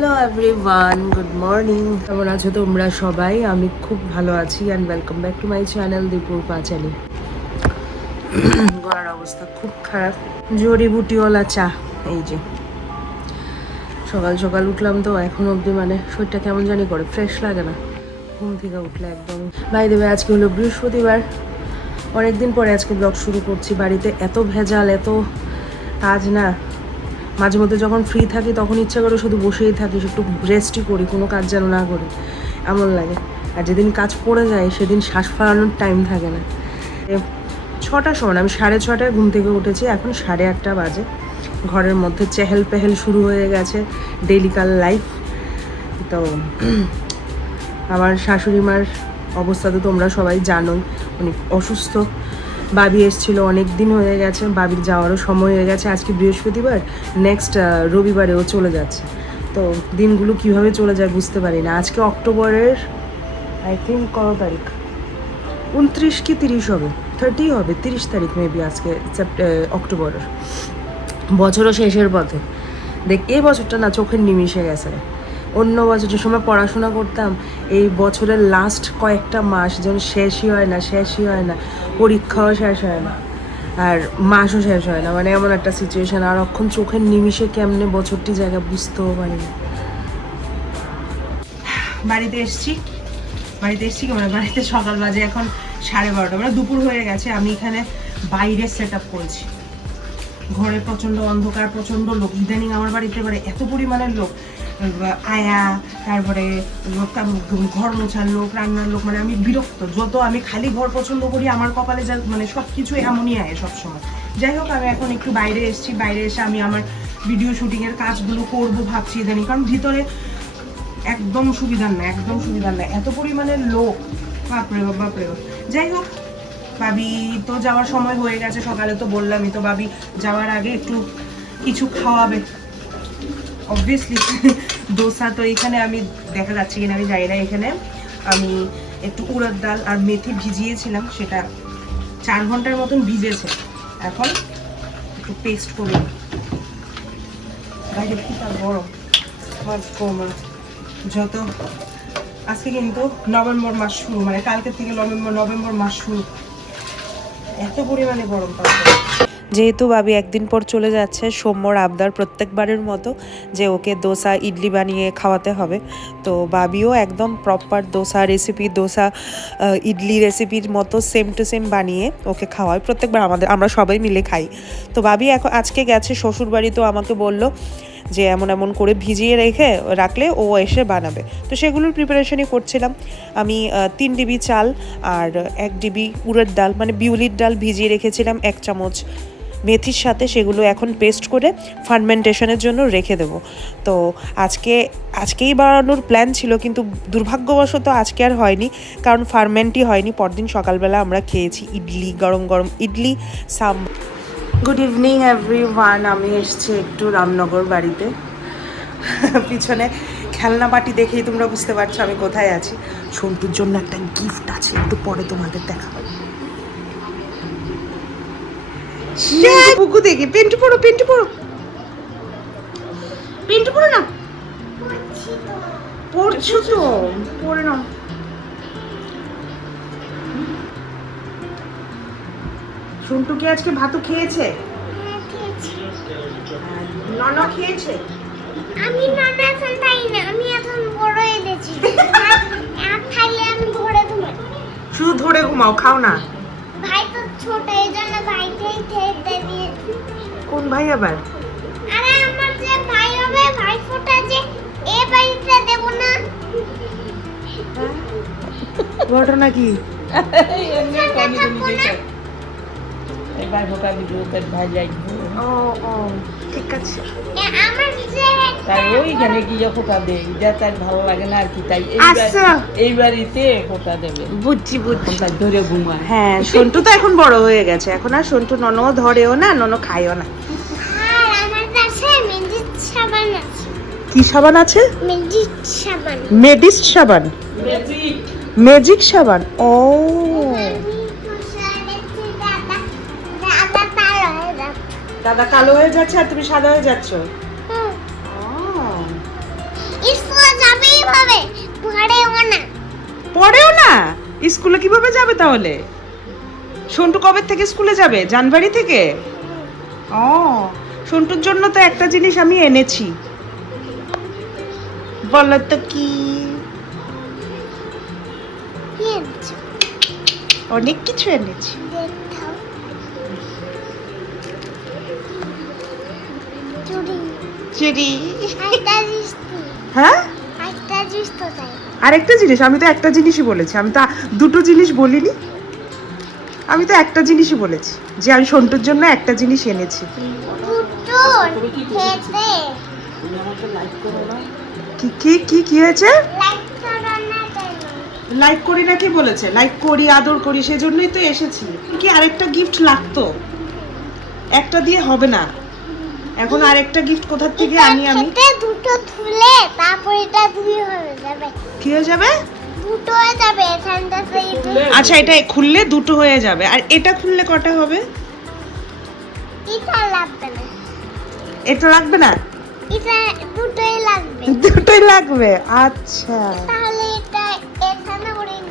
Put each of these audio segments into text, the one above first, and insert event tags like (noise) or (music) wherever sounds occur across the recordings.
Hello everyone good morning কেমন আছো তোমরা সবাই? আমি খুব ভালো আছি and welcome back to my channel দীপুর পাঁচালি গলার অবস্থা খুব খারাপ। জড়িবুটিওয়ালা চা, এই যে। সকাল সকাল উঠলাম তো, এখন অবধি মানে শরীরটা কেমন জানি করে ফ্রেশ লাগে না। ঘুম থেকে উঠলে একদম। ভাই দেবে আজকে হলো বৃহস্পতিবার। অনেকদিন পরে আজকে ব্লগ শুরু করছি। বাড়িতে এত ভেজাল, এত কাজ না। মাঝে মধ্যে যখন ফ্রি থাকি তখন ইচ্ছা করে শুধু বসেই থাকি একটু রেস্টই করি কোনো কাজ যেন না করি এমন লাগে। আর যেদিন কাজ পড়ে যায় সেদিন শ্বাস ফেরানোর টাইম থাকে না। এ, ছটার সময় আমি সাড়ে ছটায় ঘুম থেকে উঠেছি এখন সাড়ে আটটা বাজে। ঘরের মধ্যে চেহেল পেহেল শুরু হয়ে গেছে ডেলিকাল লাইফ তো (clears throat) আমার শাশুড়ি মার অবস্থা তো তোমরা সবাই জানোই উনি অসুস্থ। বাবি এসেছিল, অনেক দিন হয়ে গেছে, বাবির যাওয়ারও সময় হয়ে গেছে। আজকে বৃহস্পতিবার নেক্সট রবিবারে ও চলে যাচ্ছে। তো দিনগুলো কীভাবে চলে যায় বুঝতে পারি না। আজকে অক্টোবরের আই থিঙ্ক কত তারিখ? উনত্রিশ কি তিরিশ হবে? থার্টি হবে, তিরিশ তারিখ মেবি আজকে অক্টোবরের। বছরও শেষের পথে। দেখ এই বছরটা না চোখের নিমিশে গেছে। অন্য বছর যে সময় পড়াশোনা করতাম, এই বছরের লাস্ট কয়েকটা মাস যেন শেষই হয় না, শেষই হয় না, পরীক্ষাও শেষ হয় না, আর মাসও শেষ হয় না। মানে এমন একটা সিচুয়েশন আর অক্ষণ চোখের নিমিশে কেমনে বছরটি জায়গা বুঝতেও পারিনি বাড়িতে এসছি। বাড়িতে এসছি মানে বাড়িতে সকাল বাজে এখন সাড়ে বারোটা। মানে দুপুর হয়ে গেছে, আমি এখানে বাইরে সেট আপ করেছি। ঘরে প্রচণ্ড অন্ধকার প্রচণ্ড লোক। ইদানিং আমার বাড়িতে মানে এত পরিমাণের লোক। আয়া, তারপরে ঘর মোছার লোক, রান্নার লোক মানে আমি বিরক্ত। যত আমি খালি ঘর পছন্দ করি, আমার কপালে যা মানে সব কিছু এমনই আয় সবসময়। যাই হোক, আমি এখন একটু বাইরে এসেছি। বাইরে এসে আমি আমার ভিডিও শুটিংয়ের কাজগুলো করব ভাবছি ইদানিং। কারণ ভিতরে একদম সুবিধার না, একদম সুবিধার না। এত পরিমাণে লোক। বাপরে বাপ বাপরে বাপ। যাই হোক বাবি তো যাওয়ার সময় হয়ে গেছে, সকালে তো বললামই তো বাবি যাওয়ার আগে একটু কিছু খাওয়াবে। অবভিয়াসলি দোসা, তো এখানে আমি দেখা যাচ্ছে কিনা, আমি জানি না এখানে। আমি একটু উড়দ ডাল আর মেথি ভিজিয়েছিলাম, সেটা চার ঘণ্টার মতন ভিজেছে। এখন একটু পেস্ট করে। বাইরে কি তার গরম। কোমর যত আজকে কিন্তু নভেম্বর মাস শুরু মানে কালকে থেকে নভেম্বর নভেম্বর মাস শুরু। এত পরিমাণে গরম পাচ্ছে। যেহেতু ভাবি একদিন পর চলে যাচ্ছে, সৌম্যর আবদার প্রত্যেকবারের মতো যে ওকে দোসা, ইডলি বানিয়ে খাওয়াতে হবে। তো বাবিও একদম প্রপার দোসা রেসিপি দোসা ইডলি রেসিপির মতো সেম টু সেম বানিয়ে ওকে খাওয়ায় প্রত্যেকবার আমাদের, আমরা সবাই মিলে খাই। তো বাবি এখন আজকে গেছে শ্বশুর বাড়ি তো আমাকে বলল যে এমন এমন করে ভিজিয়ে রেখে রাখলে ও এসে বানাবে। তো সেগুলোর প্রিপারেশনই করছিলাম। আমি তিন ডিবি চাল আর এক ডিবি উড়ের ডাল মানে বিউলির ডাল ভিজিয়ে রেখেছিলাম, এক চামচ মেথির সাথে সেগুলো এখন পেস্ট করে ফার্মেন্টেশনের জন্য রেখে দেব। তো আজকে, আজকেই বানানোর প্ল্যান ছিল, কিন্তু দুর্ভাগ্যবশত আজকে আর হয়নি, কারণ ফার্মেন্টই হয়নি। পরদিন সকালবেলা আমরা খেয়েছি ইডলি, গরম গরম idli, some good evening everyone আমি এসছি একটু রামনগর বাড়িতে। পিছনে খেলনা বাটি দেখেই তোমরা বুঝতে পারছ আমি কোথায় আছি। সন্টুর জন্য একটা গিফট আছে, একটু পরে তোমাদের দেখা হবে বুকু দেখি পেন্টু পড়ো পেন্টু পড়ো পেন্টু পড়ো না? পড়ছো তো পড়ে নাও। সন্টু কি আজকে ভাতও খেয়েছে? নন খেয়েছে? আমি নানা এখন তাই না আমি এখন বড় এনেছি এক খাইলে আমি ধরে ঘুমাই। শুধু ধরে ঘুমাও খাও না। ভাই তো ছোট এই জন্য কোন ভাই আবার? আরে আমার যে ভাই হবে ভাই ফোটা যে এ বাড়িতে দেব না। ঘটনা কি? থাকব না। এবার ভোকা দিব তার ভাই যাই। ও ও। ঠিক আছে। এ আমার যে তার ওইখানে গিয়ে খোকা দেয় যা তার ভালো লাগে না আর কি তাই আচ্ছা। এই বাড়িতে খোকা দেবে। বুঝছি বুঝছি। খোকা ধরে ঘুমায়। হ্যাঁ সন্টু তো এখন বড় হয়ে গেছে এখন আর সন্টু ধরেও না খায়ও না। আর আমার কাছে মেজিক সাবান আছে। কি সাবান আছে? মেজিক সাবান। সাবান। ম্যাজিক সাবান ও। দাদা কালো হয়ে যাচ্ছে আর তুমি সাদা হয়ে যাচ্ছ? স্কুলে হবে পড়েও না। পড়েও না? স্কুলে কীভাবে যাবে তাহলে? সন্টু কবে থেকে স্কুলে যাবে? জানুয়ারি থেকে? ও সন্টুর জন্য তো একটা জিনিস আমি এনেছি। বলো তো কি? অনেক কিছু এনেছি। জিনিস হ্যাঁ? একটা জিনিস তো তাই। আরেকটা জিনিস আমি তো একটা জিনিসই বলেছি। আমি তো দুটো জিনিস বলিনি। আমি তো একটা জিনিসই বলেছি যে আমি সন্টুর জন্য একটা জিনিস এনেছি। কি কি কি কি হয়েছে? লাইক করি না কি বলেছে? লাইক করি আদর করি সেজন্যই তো এসেছি। কি আরেকটা গিফট লাগতো? একটা দিয়ে হবে না। এখন আরেকটা গিফট কোথা থেকে আনি আমি? দুটো তুলে তারপর এটা দুই হয়ে যাবে। কি হয়ে যাবে? দুটো হয়ে যাবে এখানটা সেই আচ্ছা এটা খুললে দুটো হয়ে যাবে। আর এটা খুললে কটা হবে? এটা লাগবে না। এটা লাগবে না? এটা দুটোই লাগবে। দুটোই লাগবে? আচ্ছা। তাহলে এটা এখানে নেব।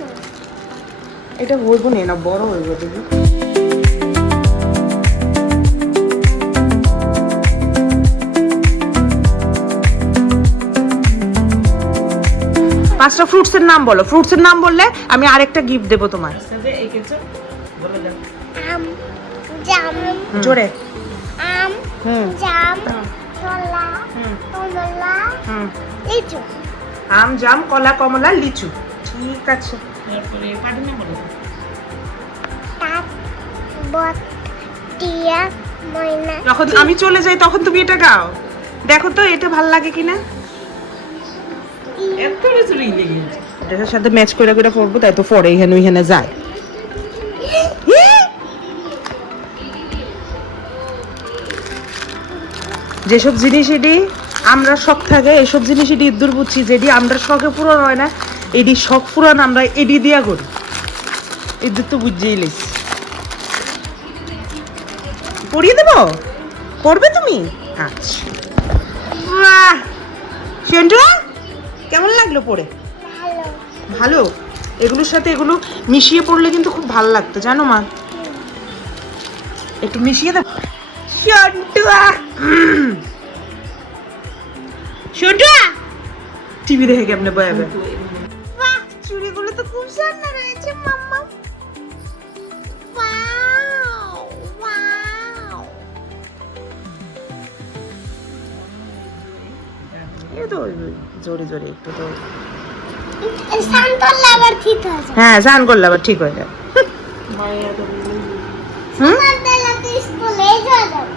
এটা হইব না না বড় হইব দেখি পাঁচটা ফ্রুটসের নাম বলো। ফ্রুটসের নাম বললে আমি আরেকটা গিফট দেবো তোমার জোরে। আম জাম কলা কমলা লিচু। আম জাম কলা কমলা লিচু। ঠিক আছে। যখন আমি চলে যাই তখন তুমি এটা গাও। দেখো তো এটা ভালো লাগে কিনা? এত সাথে ম্যাচ করে করে পড়ব, তাই তো পরে এখানে ওইখানে যায়। যেসব জিনিস এটি আমরা শখ থাকে, এসব জিনিস এটি ইদ্দুর বুঝছি যেটি আমরা শখে পূরণ হয় না এটি শখ পূরণ আমরা এডি দিয়া করি। ইদ্দুর তো বুঝছেই লেছি পড়িয়ে দেবো? পড়বে তুমি? আচ্ছা। বাহ! লাগল পরে? ভালো। এগুলোর সাথে এগুলো মিশিয়ে পড়লে কিন্তু খুব ভালো লাগতো জানো মা? একটু মিশিয়ে দাও। সন্টুয়া! সন্টুয়া! টিভি দেখে কেমনে বয়াবে? চুড়িগুলো তো খুব সুন্দর হয়েছে মাম্মা এ তো জোরে জোরে একটু তো। হয়ে হ্যাঁ স্নান করলে আবার ঠিক হয়ে যায়। যাব।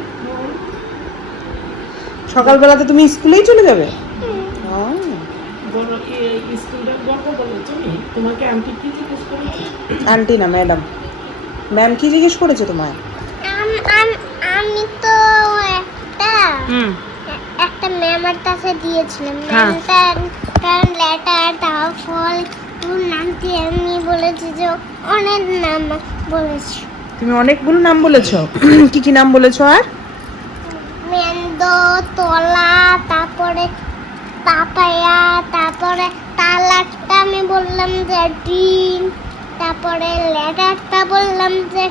সকালবেলাতে তুমি স্কুলেই চলে যাবে? আন্টি কি জিজ্ঞেস করেছে? না ম্যাডাম ম্যাম কি জিজ্ঞেস করেছে তোমায়? আম আম আমি তো একটা হুম। একটা ম্যামের কাছে দিয়েছিলাম। হ্যাঁ। ম্যামটা তার লেটার তার ফল তোর নাম দিয়ে আমি বলেছি যে অনেক নাম বলেছি। তুমি অনেকগুলো নাম বলেছ। কি কি নাম বলেছ আর? মেন্দ তলা তারপরে পাপায়া তারপরে তালাকটা আমি বললাম যে ডিম তারপরে লেটারটা বললাম যে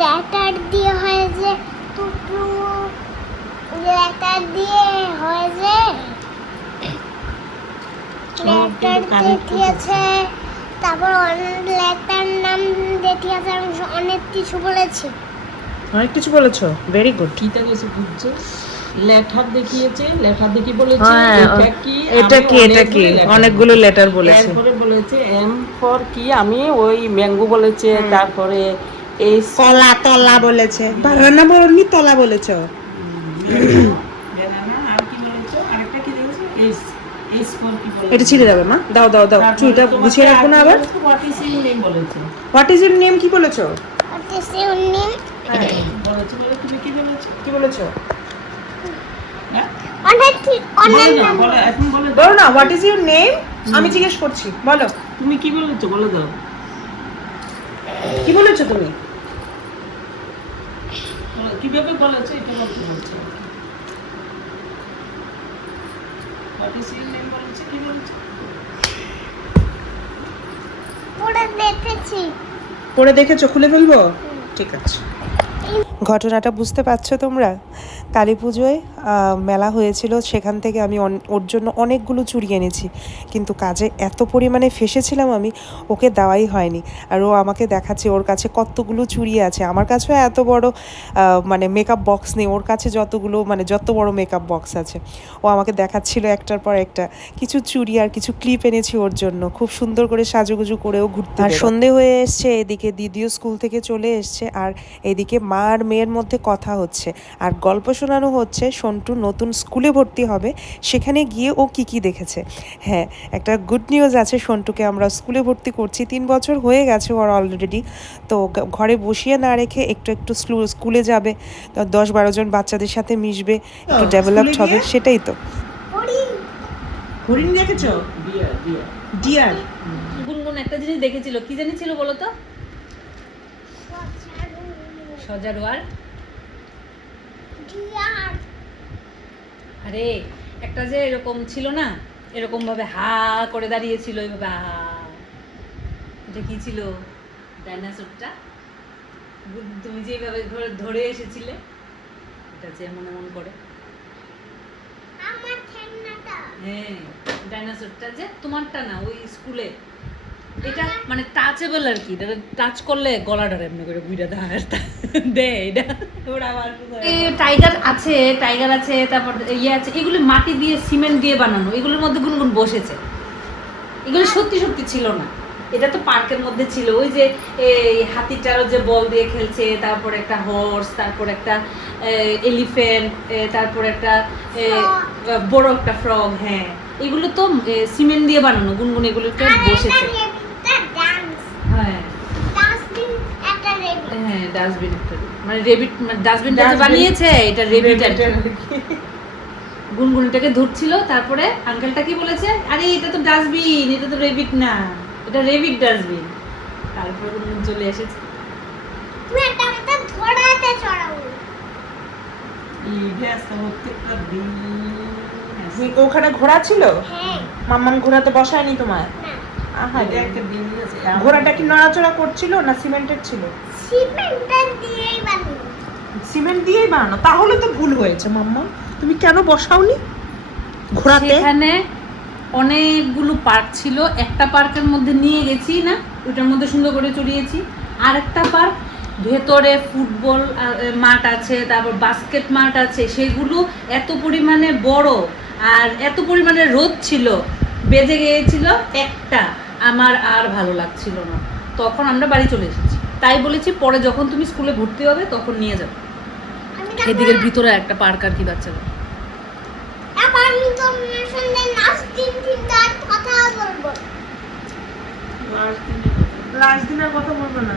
লেটার দিয়ে হয় যে টুকরু লেটার দিয়ে হয় লেটার দেখিয়েছে তারপর অনেক লেটার নাম দেখিয়েছে আমি অনেক কিছু বলেছি। অনেক কিছু বলেছ? ভেরি গুড কিটা কইছে বুঝছ? লেটার দেখিয়েছে লেটার দেখি বলেছে হ্যাঁ, এটা কি? এটা আমি কি এটা কি? অনেকগুলো অনেকগুলো লেটার বলেছে। তারপরে বলেছে এম ফর কি? আমি ওই ম্যাঙ্গো বলেছে তারপরে এই কলা তলা বলেছে। বানানা বলনি তলা বলেছ? এটা ছিঁড়ে যাবে মা। দাও দাও দাও। চুলটা গুছিয়ে রাখব না আবার। হোয়াট ইজ ইউর নেম বলেছে? হোয়াট ইজ ইউর নেম কি বলেছ? হ্যাঁ বলে না হোয়াট ইজ ইউর নেম আমি জিজ্ঞেস করছি বলো। তুমি কি বলেছ? বলো দাও। কি বলেছ তুমি? কীভাবে বলেছ এটা বলতে বলছে? কি পড়ে দেখেছি। পরে দেখেছ? খুলে ফেলব? ঠিক আছে। ঘটনাটা বুঝতে পারছ তোমরা? কালী পুজোয় মেলা হয়েছিল সেখান থেকে আমি ওর জন্য অনেকগুলো চুড়ি এনেছি। কিন্তু কাজে এত পরিমাণে ফেসেছিলাম আমি ওকে দেওয়াই হয়নি। আর ও আমাকে দেখাচ্ছে ওর কাছে কতগুলো চুড়ি আছে। আমার কাছেও এত বড় মানে মেকআপ বক্স নেই। ওর কাছে যতগুলো মানে যত বড় মেকআপ বক্স আছে। ও আমাকে দেখাচ্ছিল একটার পর একটা। কিছু চুড়ি আর কিছু ক্লিপ এনেছি ওর জন্য। খুব সুন্দর করে সাজুগুজু করেও ঘুরতে আর সন্ধে হয়ে এসছে এদিকে দিদিও স্কুল থেকে চলে এসছে। আর এদিকে মা আর মেয়ের মধ্যে কথা হচ্ছে। আর গল্প শোনানো হচ্ছে সন্টু নতুন স্কুলে ভর্তি হবে সেখানে গিয়ে ও কি কি দেখেছে। হ্যাঁ একটা গুড নিউজ আছে সন্টুকে আমরা স্কুলে ভর্তি করছি তিন বছর হয়ে গেছে ওর অলরেডি তো ঘরে বসিয়ে না রেখে একটু একটু স্লু- স্কুলে যাবে তো দশ বারো জন বাচ্চাদের সাথে মিশবে একটু ডেভেলপড হবে সেটাই তো। পড়ি হরিণ দেখেছ? Deer deer. ডিয়ার। গুনগুন একটা জিনিস দেখেছিল কি জানি ছিল বলো তো? সজারু আর? ডিয়ার। আরে একটা যে এরকম ছিল না এরকম ভাবে হা করে দাঁড়িয়েছিল এইভাবে হা এটা কি ছিল? ডাইনাসরটা? তুমি যে এইভাবে ধরে ধরে এসেছিলে এটা যে এমন এমন করে। হ্যাঁ ডাইনোসরটা যে তোমারটা না ওই স্কুলে। এটা মানে টাচেবল আর কি টাচ করলে গলাটা এমনি করে বুইটা দেয় দে এটা। টাইগার আছে টাইগার আছে তারপর ইয়ে আছে এগুলো মাটি দিয়ে সিমেন্ট দিয়ে বানানো এগুলোর মধ্যে গুনগুন বসেছে। এগুলো সত্যি সত্যি ছিল না। এটা তো পার্কের মধ্যে ছিল ওই যে এই হাতিটারও যে বল দিয়ে খেলছে তারপর একটা হর্স তারপর একটা এলিফ্যান্ট তারপর একটা বড় একটা ফ্রগ হ্যাঁ। এগুলো তো সিমেন্ট দিয়ে বানানো গুনগুন এগুলোতে আর বসেছে রেবিটটা ডান্স হ্যাঁ ডাস্টবিন একটা রেবিট হ্যাঁ ডাস্টবিন মানে রেবিট ডাস্টবিনটা যে বানিয়েছে এটা রেবিট আর গুনগুনটাকে ধরছিল তারপরে আঙ্কেলটা কি বলেছে? আরে এটা তো ডাস্টবিন এটা তো রেবিট না। এটা রেবিট ডাস্টবিন তারপরে গুনগুন চলে এসেছে। আমাকে ধরাতে। ওখানে ঘোড়া ছিল? হ্যাঁ। মাম্মাম ঘোড়াতে বসায়নি তোমার না। আহা এটা একটা দিন আছে। ঘোড়াটা কি নড়াচড়া করছিল না সিমেন্টের ছিল? সিমেন্ট দিয়েই বানানো। তাহলে তো ভুল হয়েছে মাম্মা। তুমি কেন বসাওনি? ঘোড়াতে সেখানে অনেকগুলো পার্ক ছিল। একটা পার্কের মধ্যে নিয়ে গেছি না ওটার মধ্যে সুন্দর করে চড়িয়েছি। আর একটা পার্ক ভেতরে ফুটবল মাঠ আছে তারপর বাস্কেট মাঠ আছে। সেগুলো এত পরিমাণে বড় আর এত পরিমাণে রোদ ছিল বেজে গিয়েছিল একটা। আমার আর ভালো লাগছিল না। তখন আমরা বাড়ি চলে এসেছি। তাই বলেছি পরে যখন তুমি স্কুলে ভর্তি হবে তখন নিয়ে যাবে। এদিকের ভিতরে একটা পার্ক আর কি সঙ্গে লাস্ট কথা বলব দিনের কথা। না।